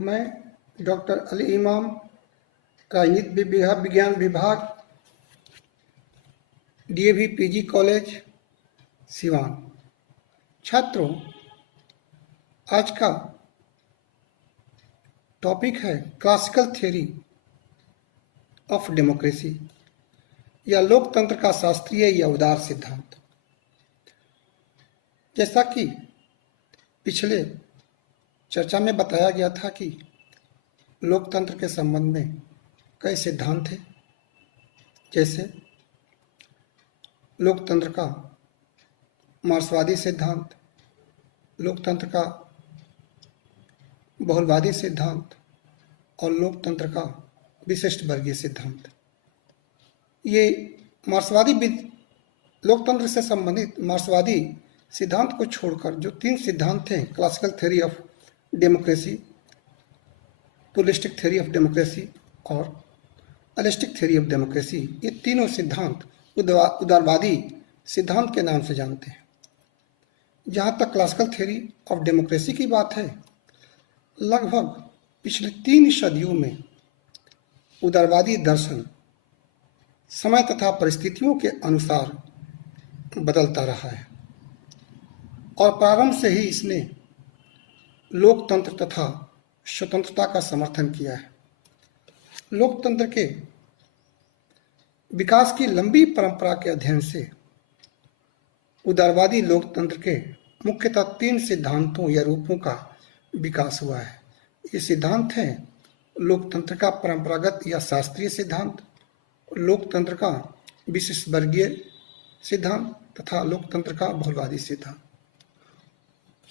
मैं डॉक्टर अली इमाम, राजनीति विज्ञान विभाग, डीएवी पीजी कॉलेज, सिवान। छात्रों, आज का टॉपिक है क्लासिकल थ्योरी ऑफ डेमोक्रेसी या लोकतंत्र का शास्त्रीय या उदार सिद्धांत। जैसा कि पिछले चर्चा में बताया गया था कि लोकतंत्र के संबंध में कई सिद्धांत हैं, जैसे लोकतंत्र का मार्क्सवादी सिद्धांत, लोकतंत्र का बहुलवादी सिद्धांत और लोकतंत्र का विशिष्ट वर्गीय सिद्धांत। ये मार्क्सवादी लोकतंत्र से संबंधित मार्क्सवादी सिद्धांत को छोड़कर जो तीन सिद्धांत हैं, classical theory of democracy, pluralistic theory of democracy और अलिस्टिक थ्योरी ऑफ डेमोक्रेसी, ये तीनों सिद्धांत उदारवादी सिद्धांत के नाम से जानते हैं। जहाँ तक क्लासिकल थ्योरी ऑफ डेमोक्रेसी की बात है, लगभग पिछले 3 सदियों में उदारवादी दर्शन समय तथा परिस्थितियों के अनुसार बदलता रहा है और प्रारंभ से ही इसने लोकतंत्र तथा स्वतंत्रता का समर्थन किया है। लोकतंत्र के विकास की लंबी परंपरा के अध्ययन से उदारवादी लोकतंत्र के मुख्यतः 3 सिद्धांतों या रूपों का विकास हुआ है। ये सिद्धांत हैं लोकतंत्र का परंपरागत या शास्त्रीय सिद्धांत, लोकतंत्र का विशिष्ट वर्गीय सिद्धांत तथा लोकतंत्र का बहुलवादी सिद्धांत।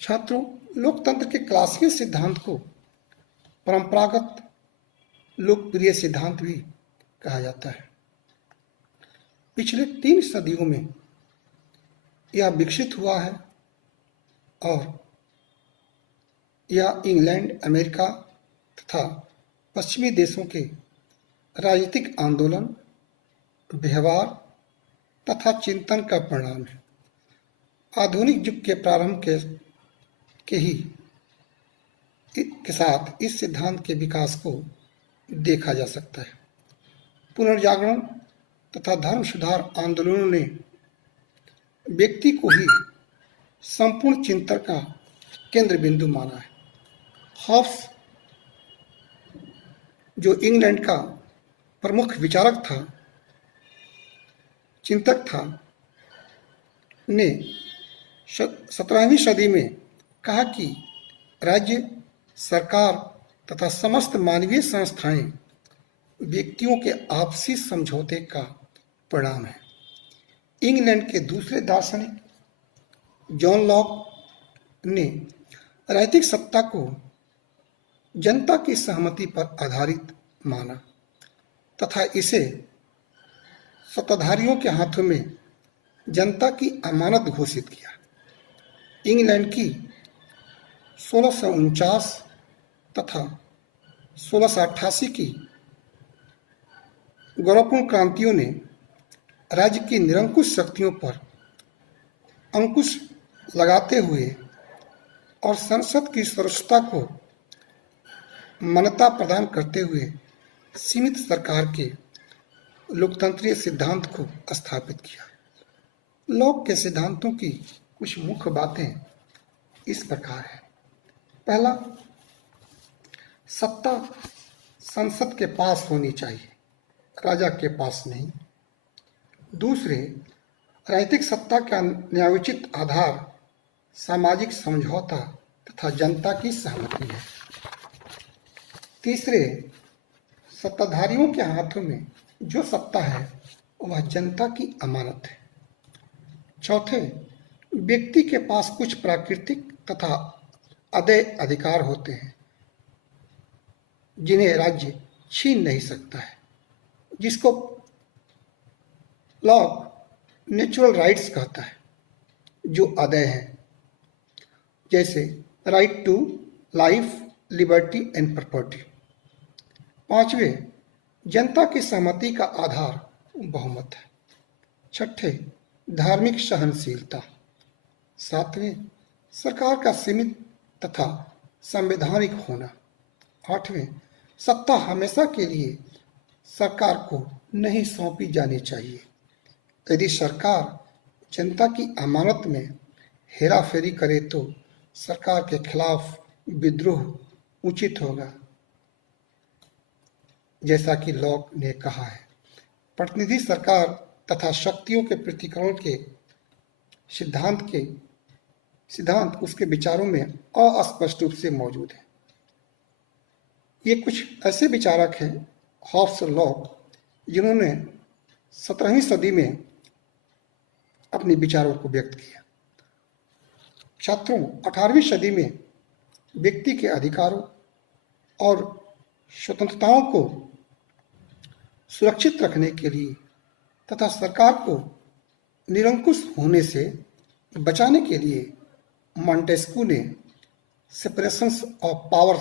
छात्रों, लोकतंत्र के क्लासिकल सिद्धांत को परंपरागत लोकप्रिय सिद्धांत भी कहा जाता है। पिछले 3 सदियों में यह विकसित हुआ है और यह इंग्लैंड, अमेरिका तथा पश्चिमी देशों के राजनीतिक आंदोलन, व्यवहार तथा चिंतन का परिणाम है। आधुनिक युग के प्रारंभ के साथ इस सिद्धांत के विकास को देखा जा सकता है। पुनर्जागरण तथा धर्म सुधार आंदोलनों ने व्यक्ति को ही संपूर्ण चिंतन का केंद्र बिंदु माना है। हॉब्स, जो इंग्लैंड का प्रमुख विचारक था, चिंतक था, ने 17वीं सदी में कहा कि राज्य, सरकार तथा समस्त मानवीय संस्थाएं व्यक्तियों के आपसी समझौते का परिणाम है। इंग्लैंड के दूसरे दार्शनिक जॉन लॉक ने राजनीतिक सत्ता को जनता की सहमति पर आधारित माना तथा इसे सत्ताधारियों के हाथों में जनता की अमानत घोषित किया। इंग्लैंड की 1649 तथा 1688 की गौरवपूर्ण क्रांतियों ने राज्य की निरंकुश शक्तियों पर अंकुश लगाते हुए और संसद की सर्वोच्चता को मान्यता प्रदान करते हुए सीमित सरकार के लोकतंत्रीय सिद्धांत को स्थापित किया। लॉक के सिद्धांतों की कुछ मुख्य बातें इस प्रकार है। पहला, सत्ता संसद के पास होनी चाहिए, राजा के पास नहीं। दूसरे, राजनीतिक सत्ता का न्यायोचित आधार सामाजिक समझौता तथा जनता की सहमति है। तीसरे, सत्ताधारियों के हाथों में जो सत्ता है वह जनता की अमानत है। चौथे, व्यक्ति के पास कुछ प्राकृतिक तथा अदेय अधिकार होते हैं जिन्हें राज्य छीन नहीं सकता है, जिसको लॉक नेचुरल राइट्स कहता है, जो अदेय हैं, जैसे right to life, liberty and property. पांचवें, जनता की सहमति का आधार बहुमत है। छठे, धार्मिक सहनशीलता। सातवें, सरकार का सीमित तथा संवैधानिक होना। आठवें, सत्ता हमेशा के लिए सरकार को नहीं सौंपी जानी चाहिए। यदि सरकार जनता की अमानत में हेराफेरी करे तो सरकार के खिलाफ विद्रोह उचित होगा। जैसा कि लॉक ने कहा है, प्रतिनिधि सरकार तथा शक्तियों के पृथक्करण के सिद्धांत उसके विचारों में अस्पष्ट रूप से मौजूद है। ये कुछ ऐसे विचारक हैं, हॉब्स और लॉक, जिन्होंने 17वीं सदी में अपने विचारों को व्यक्त किया। छात्रों, 18वीं सदी में व्यक्ति के अधिकारों और स्वतंत्रताओं को सुरक्षित रखने के लिए तथा सरकार को निरंकुश होने से बचाने के लिए मॉन्टेस्क्यू ने सेपरेशन ऑफ पावर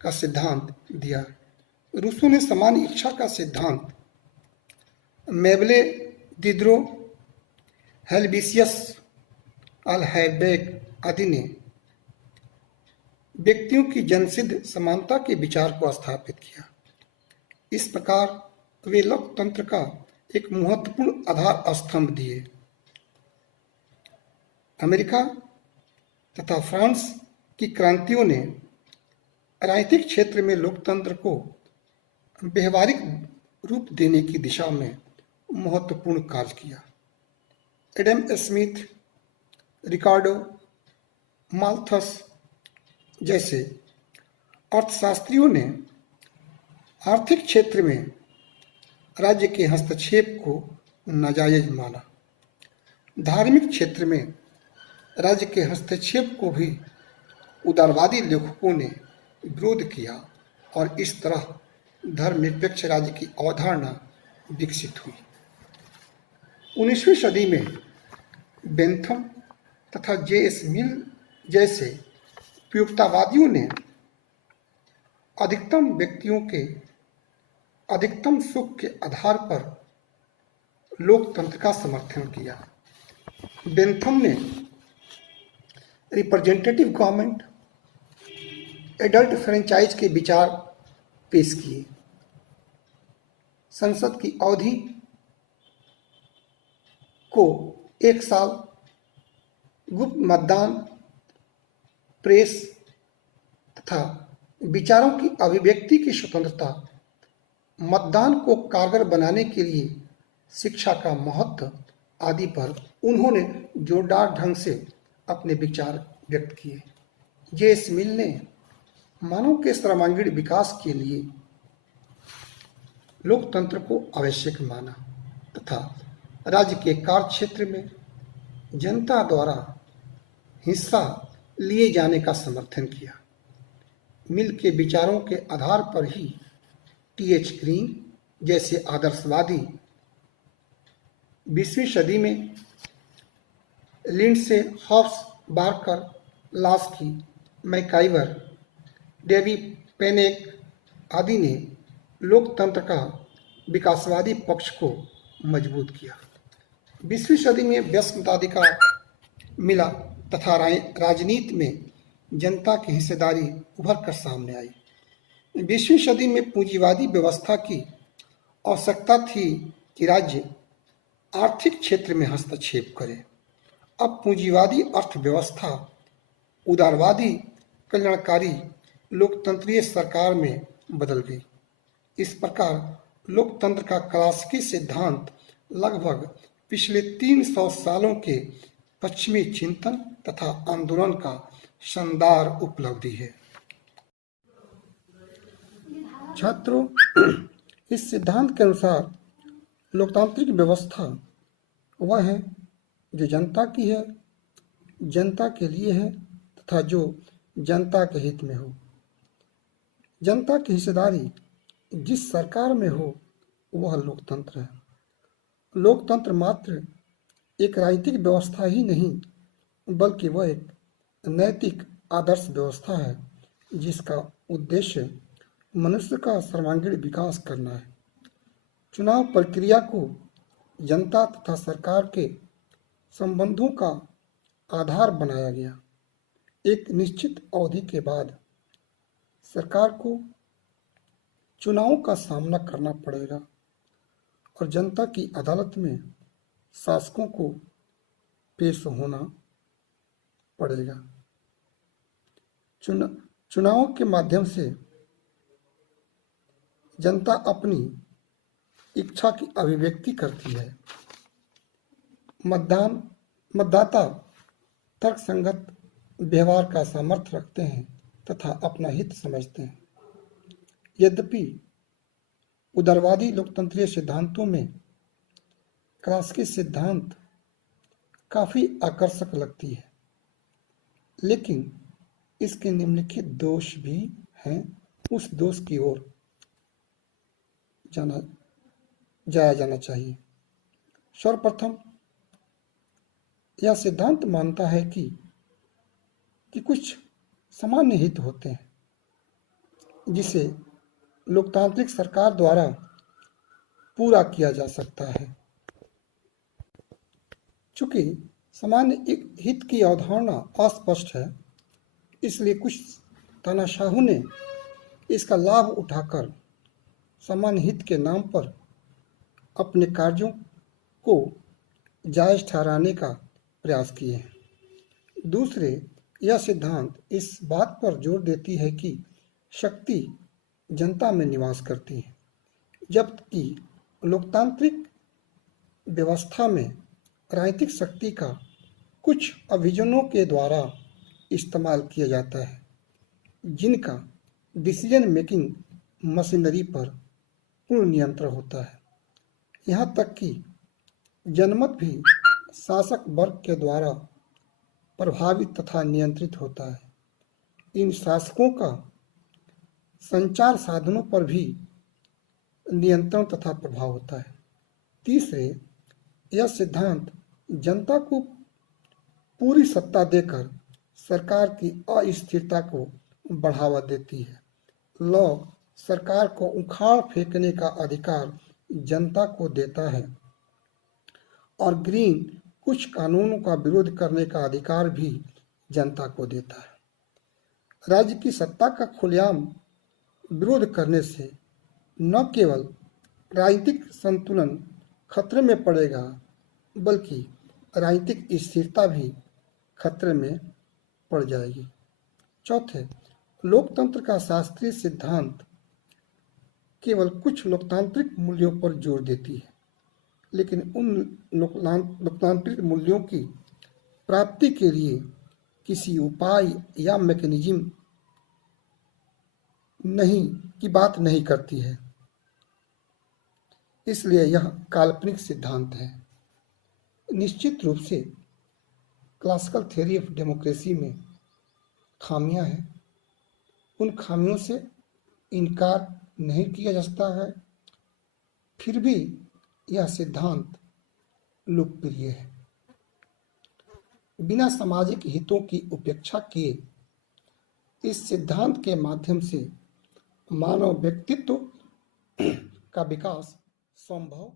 का सिद्धांत दिया। रूसो ने समान इच्छा का सिद्धांत, मेबले, दिद्रो, हेल्वेशियस, अल्हैबेक आदि ने व्यक्तियों की जनसिद्ध समानता के विचार को स्थापित किया। इस प्रकार वे लोकतंत्र का एक महत्वपूर्ण आधार स्तंभ दिए। अमेरिका तथा फ्रांस की क्रांतियों ने राजनीतिक क्षेत्र में लोकतंत्र को व्यवहारिक रूप देने की दिशा में महत्वपूर्ण कार्य किया। एडम स्मिथ, रिकार्डो माल्थस जैसे अर्थशास्त्रियों ने आर्थिक क्षेत्र में राज्य के हस्तक्षेप को नाजायज माना। धार्मिक क्षेत्र में राज्य के हस्तक्षेप को भी उदारवादी लेखकों ने विरोध किया और इस तरह धर्मनिरपेक्ष राज्य की अवधारणा विकसित हुई। 19वीं सदी में बेंथम तथा जे.एस. मिल जैसे उपयुक्तवादियों ने अधिकतम व्यक्तियों के अधिकतम सुख के आधार पर लोकतंत्र का समर्थन किया। बेंथम ने रिप्रेजेंटेटिव गवर्नमेंट, एडल्ट फ्रेंचाइज के विचार पेश किए। संसद की अवधि को 1 साल, गुप्त मतदान, प्रेस तथा विचारों की अभिव्यक्ति की स्वतंत्रता, मतदान को कारगर बनाने के लिए शिक्षा का महत्व आदि पर उन्होंने जोरदार ढंग से अपने विचार व्यक्त किए। जे.एस. मिल ने मानव के सर्वांगीण विकास के लिए लोकतंत्र को आवश्यक माना तथा राज्य के कार्य क्षेत्र में जनता द्वारा हिस्सा लिए जाने का समर्थन किया। मिल के विचारों के आधार पर ही टी.एच. ग्रीन जैसे आदर्शवादी 20वीं सदी में Lindsay, Hobbes, Barker, Laski, MacIver, Dewey Pennock आदि ने लोकतंत्र का विकासवादी पक्ष को मजबूत किया। 20वीं सदी में वयस्क मताधिकार मिला तथा राजनीति में जनता की हिस्सेदारी उभर कर सामने आई। 20वीं सदी में पूंजीवादी व्यवस्था की आवश्यकता थी कि राज्य आर्थिक क्षेत्र में हस्तक्षेप करे। अब पूंजीवादी अर्थव्यवस्था उदारवादी कल्याणकारी लोकतंत्रीय सरकार में बदल गई। इस प्रकार लोकतंत्र का क्लासिकी सिद्धांत लगभग पिछले 300 सालों के पश्चिमी चिंतन तथा आंदोलन का शानदार उपलब्धि है। छात्रों, इस सिद्धांत के अनुसार लोकतांत्रिक व्यवस्था वह है जो जनता की है, जनता के लिए है तथा जो जनता के हित में हो। जनता की हिस्सेदारी जिस सरकार में हो वह लोकतंत्र है। लोकतंत्र मात्र एक राजनीतिक व्यवस्था ही नहीं बल्कि वह एक नैतिक आदर्श व्यवस्था है जिसका उद्देश्य मनुष्य का सर्वांगीण विकास करना है। चुनाव प्रक्रिया को जनता तथा सरकार के संबंधों का आधार बनाया गया। एक निश्चित अवधि के बाद सरकार को चुनावों का सामना करना पड़ेगा और जनता की अदालत में शासकों को पेश होना पड़ेगा। चुनावों के माध्यम से जनता अपनी इच्छा की अभिव्यक्ति करती है। मतदाता तर्कसंगत व्यवहार का सामर्थ्य रखते हैं तथा अपना हित समझते हैं। यद्यपि उदारवादी लोकतंत्रीय सिद्धांतों में क्लासिकी सिद्धांत काफी आकर्षक लगती है, लेकिन इसके निम्नलिखित दोष भी हैं। उस दोष की ओर जाया जाना चाहिए। सर्वप्रथम यह सिद्धांत मानता है कि कुछ सामान्य हित होते हैं जिसे लोकतांत्रिक सरकार द्वारा पूरा किया जा सकता है। चूंकि सामान्य हित की अवधारणा अस्पष्ट है, इसलिए कुछ तानाशाहों ने इसका लाभ उठाकर सामान्य हित के नाम पर अपने कार्यों को जायज ठहराने का प्रयास किए हैं। दूसरे, यह सिद्धांत इस बात पर जोर देती है कि शक्ति जनता में निवास करती है, जबकि लोकतांत्रिक व्यवस्था में राजनीतिक शक्ति का कुछ अभियोजनों के द्वारा इस्तेमाल किया जाता है, जिनका डिसीजन मेकिंग मशीनरी पर पूर्ण नियंत्रण होता है। यहाँ तक कि जनमत भी शासक वर्ग के द्वारा प्रभावित तथा नियंत्रित होता है। इन शासकों का संचार साधनों पर भी नियंत्रण तथा प्रभाव होता है। तीसरे, यह सिद्धांत जनता को पूरी सत्ता देकर सरकार की अस्थिरता को बढ़ावा देती है। लॉ सरकार को उखाड़ फेंकने का अधिकार जनता को देता है और ग्रीन कुछ कानूनों का विरोध करने का अधिकार भी जनता को देता है। राज्य की सत्ता का खुलेआम विरोध करने से न केवल राजनीतिक संतुलन खतरे में पड़ेगा, बल्कि राजनीतिक स्थिरता भी खतरे में पड़ जाएगी। चौथे, लोकतंत्र का शास्त्रीय सिद्धांत केवल कुछ लोकतांत्रिक मूल्यों पर जोर देती है, लेकिन उन लोकतांत्रिक मूल्यों की प्राप्ति के लिए किसी उपाय या मैकेनिज्म की बात नहीं करती है। इसलिए यह काल्पनिक सिद्धांत है। निश्चित रूप से क्लासिकल थ्योरी ऑफ डेमोक्रेसी में खामियां हैं। उन खामियों से इनकार नहीं किया जा सकता है, फिर भी यह सिद्धांत लोकप्रिय है। बिना सामाजिक हितों की उपेक्षा किए इस सिद्धांत के माध्यम से मानव व्यक्तित्व का विकास संभव